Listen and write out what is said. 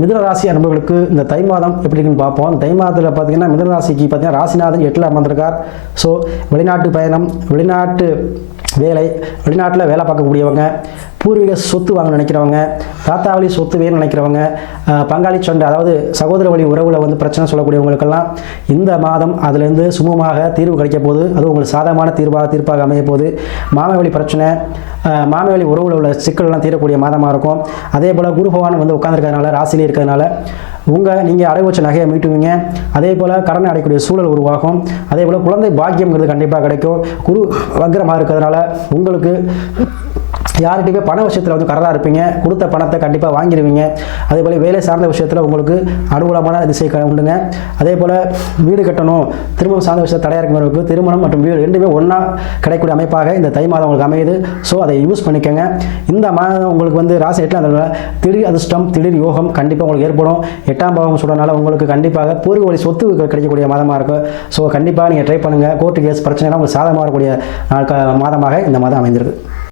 மிதுன ராசி அன்பர்களுக்கு இந்த தை மாதம் எப்படி இருக்குன்னு பார்ப்போம். தை மாதத்தில் பார்த்தீங்கன்னா மிதுன ராசிக்கு பார்த்தீங்கன்னா ராசிநாதன் 8ல் அமர்ந்திருக்கார். ஸோ வெளிநாட்டு பயணம், வெளிநாட்டு வேலை, வெளிநாட்டில் வேலை பார்க்கக்கூடியவங்க, பூர்வீக சொத்து வாங்க நினைக்கிறவங்க, தாத்தா வழி சொத்து வேணும்னு நினைக்கிறவங்க, பங்காளி சண்டை அதாவது சகோதர வழி உறவில் வந்து பிரச்சனை சொல்லக்கூடியவங்களுக்கெல்லாம் இந்த மாதம் அதுலேருந்து சுமூகமாக தீர்வு கிடைக்க போகுது. அது உங்களுக்கு சாதகமான தீர்ப்பாக அமைய போகுது. மாமை வழி பிரச்சனை, மாமை வழி உறவில் உள்ள சிக்கல்லாம் தீரக்கூடிய மாதமாக இருக்கும். அதே போல் குரு பகவான் வந்து உட்காந்துருக்கிறதுனால, ராசியிலே இருக்கிறதுனால நீங்கள் அடகு வச்ச நகையை மீட்டுவீங்க. அதே போல் கடனை அடையக்கூடிய சூழல் உருவாகும். அதே போல் குழந்தை பாக்கியம்ங்கிறது கண்டிப்பாக கிடைக்கும். குரு வக்ரமாக இருக்கிறதுனால உங்களுக்கு யார்கிட்டையுமே பண விஷயத்தில் வந்து கரெக்டாக இருப்பீங்க. கொடுத்த பணத்தை கண்டிப்பாக வாங்கிடுவீங்க. அதே போல் வேலை சார்ந்த விஷயத்தில் உங்களுக்கு அனுகூலமான திசை உண்டுங்க. அதே போல் வீடு கட்டணும், திருமணம் சார்ந்த விஷயத்தில் தடையாக இருக்கிறவங்களுக்கு திருமணம் மற்றும் வீடு ரெண்டுமே ஒன்றா கிடைக்கக்கூடிய அமைப்பாக இந்த தை மாதம் உங்களுக்கு அமையுது. ஸோ அதை யூஸ் பண்ணிக்கோங்க. இந்த மாதம் உங்களுக்கு வந்து ராசி 8ல் அந்த திடீர் அதிர்ஷ்டம், திடீர் யோகம் கண்டிப்பாக உங்களுக்கு ஏற்படும். 8ஆம் பாவம் சொல்கிறனால உங்களுக்கு கண்டிப்பாக பூர்வ வழி சொத்து கிடைக்கக்கூடிய மாதமாக இருக்கும். ஸோ கண்டிப்பாக நீங்கள் ட்ரை பண்ணுங்கள். கோர்ட்டு கேஸ் பிரச்சனைலாம் உங்களுக்கு சாதகமாக வரக்கூடிய மாதமாக இந்த மாதம் அமைந்திருக்கு.